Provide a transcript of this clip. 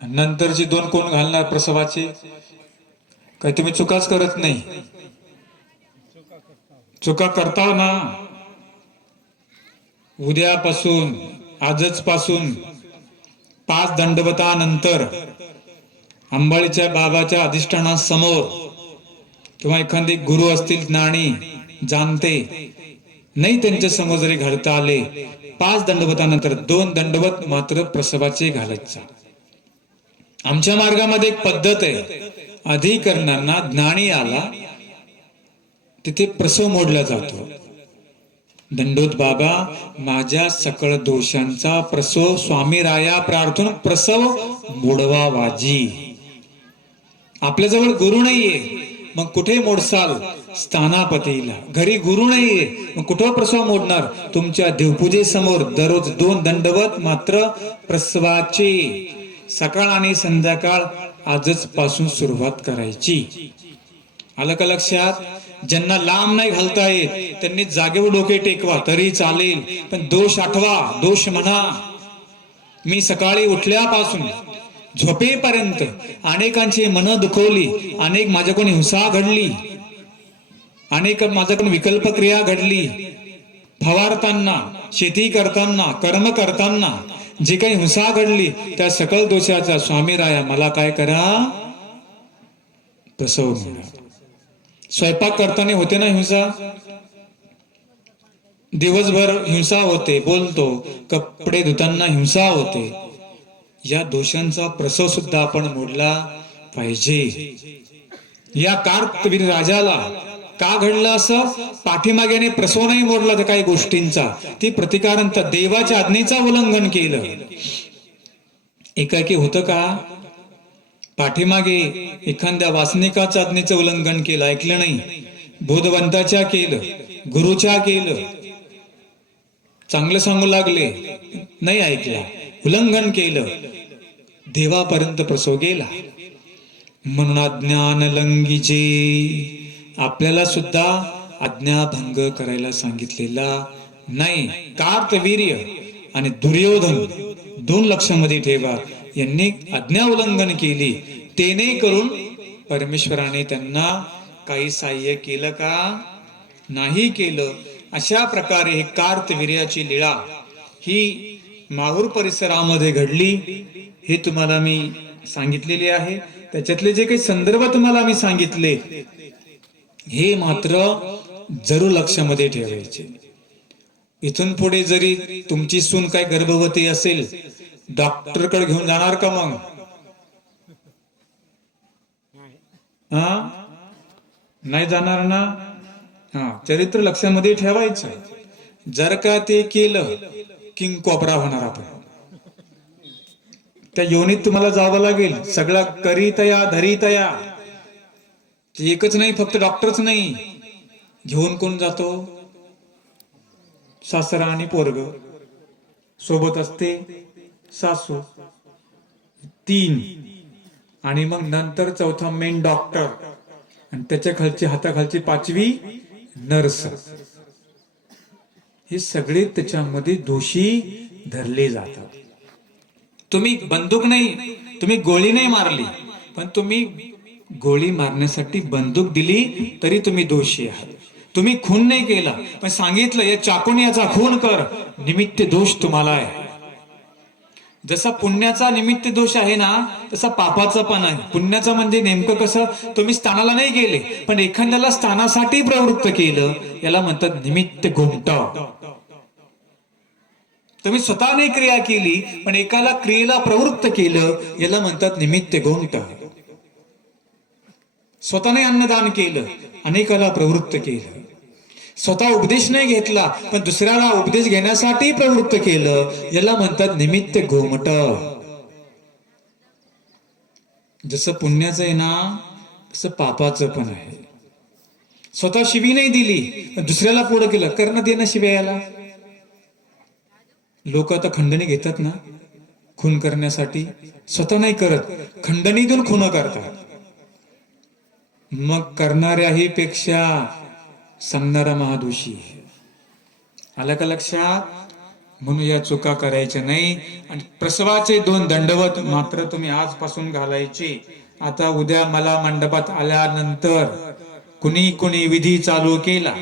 नंतरची दोन कोण घालणार प्रसवाचे काही तुम्ही चुकाच करत नाही. चुका करता ना. उद्यापासून आजच पासून पाच दंडवतानंतर अंबाळीच्या बाबाच्या अधिष्ठानासमोर किंवा एखादे गुरु असतील ज्ञानी जाणते नाही त्यांच्यासमोर जरी घालता आले पाच दंडवतानंतर दोन दंडवत मात्र प्रसवाचे घालत आमच्या मार्गामध्ये एक पद्धत आहे. अधिकरणांना ज्ञानी आला तिथे प्रसव मोडला जातो. दंडोत बाबा माझ्या सकळ दोषांचा प्रसव स्वामी राया प्रार्थून प्रसव मोडवा वाजी आपल्याजवळ गुरु नाहीये मग कुठे मोडसाल? स्थानापतीला. घरी गुरु नाहीये मग कुठं प्रसव मोडणार? तुमच्या देवपूजेसमोर दररोज दोन दंडवत मात्र प्रसवाचे. सकाळ आणि संध्याकाळ आजच पासून सुरुवात करायची. आलं का लक्षात ज्यांना लांब नाही घालता येत त्यांनी जागेवर डोके टेकवा तरी चालेल. पण दोष आठवा दोष म्हणा. मी सकाळी उठल्यापासून झोपेपर्यंत अनेकांची मन दुखवली अनेक माझ्याकडून हिंसा घडली अनेक माझ्याकडून विकल्प क्रिया घडली. फवारताना शेती करताना कर्म करताना जी काही हिंसा घडली त्या सकल दोषाचा स्वामी राया मला काय करा? प्रसव म्हणा. स्वयंपाक करताना होते ना हिंसा? दिवसभर हिंसा होते बोलतो कपडे धुताना हिंसा होते. या दोषांचा प्रसव सुद्धा आपण मोडला पाहिजे. या कार्तवीर राजाला का घडलं असं? पाठीमागेने प्रसव नाही मोडला तर काही गोष्टींचा. ती प्रतिकारांत देवाच्या आज्ञेचा उल्लंघन केलं. एकाएकी होतं का? पाठीमागे एखाद्या वासनिकाच आज्ञेचं उल्लंघन केलं ऐकलं नाही. बोधवंताच्या केलं गुरुच्या केलं. चांगलं सांगू लागले नाही ऐकलं उल्लंघन केलं. देवापर्यंत प्रसव गेला. म्हणून अज्ञान लंगीचे आपल्याला सुद्धा आज्ञाभंग करायला सांगितलेला नाही. कार्तवीर्य आणि दुर्योधन दोन लक्षामध्ये ठेवा. यांनी आज्ञा उल्लंघन केली. तेने करून परमेश्वराने त्यांना काही सहाय्य केलं का? नाही केलं. अशा प्रकारे हे कार्तवीर्याची लीळा ही माहूर परिसरामध्ये घडली हे तुम्हाला मी सांगितलेले आहे. त्याच्यातले जे काही संदर्भ तुम्हाला मी सांगितले हे मात्र जरूर लक्षामध्ये ठेवायचे. इथून पुढे जरी तुमची सून काय गर्भवती असेल डॉक्टरकडे घेऊन जाणार का मग? हा? नाही जाणार ना? हा चरित्र लक्षामध्ये ठेवायचं. जर का ते केलं किंग कोबरा होणार आपण. त्या योनीत तुम्हाला जावं लागेल. सगळा करीतया धरीतया. ते एकच नाही फक्त डॉक्टरच नाही. घेऊन कोण जातो? सासरा आणि पोरग. सोबत असते सासू. तीन. आणि मग नंतर चौथा मेन डॉक्टर आणि त्याच्या खालची हाताखालची पाचवी नर्स हे सगळे त्याच्यामध्ये दोषी धरले जातात. तुम्ही बंदूक नाही तुम्ही गोळी नाही मारली पण तुम्ही गोळी मारण्यासाठी बंदूक दिली तरी तुम्ही दोषी आहात. तुम्ही खून नाही केला पण सांगितलं या चाकून याचा खून कर. निमित्त दोष तुम्हाला आहे. जसा पुण्याचा निमित्त दोष आहे ना तसा पापाचा पण आहे. पुण्याचा म्हणजे नेमकं कसं तुम्ही स्थानाला नाही गेले पण एखाद्याला स्थानासाठी प्रवृत्त केलं याला म्हणतात निमित्त घुमट. तुम्ही स्वतः नाही क्रिया केली पण एकाला क्रियेला प्रवृत्त केलं याला म्हणतात निमित्त घुमट. स्वतःने अन्नदान केलं अनेकाला प्रवृत्त केलं. स्वतः उपदेश नाही घेतला पण दुसऱ्याला उपदेश घेण्यासाठी प्रवृत्त केलं. याला म्हणतात निमित्त घोमट. जसं पुण्याचं आहे ना तसं पापाचं पण आहे. स्वतः शिवी नाही दिली दुसऱ्याला पुढं केलं. करणं देणं शिव्या याला. लोक आता खंडणी घेतात ना खून करण्यासाठी. स्वतः नाही करत खंडणीतून खून करतात. मग करणाऱ्याही पेक्षा सांगणारा महादोषी आलं का लक्षात म्हणून या चुका करायच्या नाही आणि प्रसवाचे दोन दंडवत मात्र तुम्ही आजपासून घालायचे. आता उद्या मला मंडपात आल्यानंतर कुणी कुणी विधी चालू केला?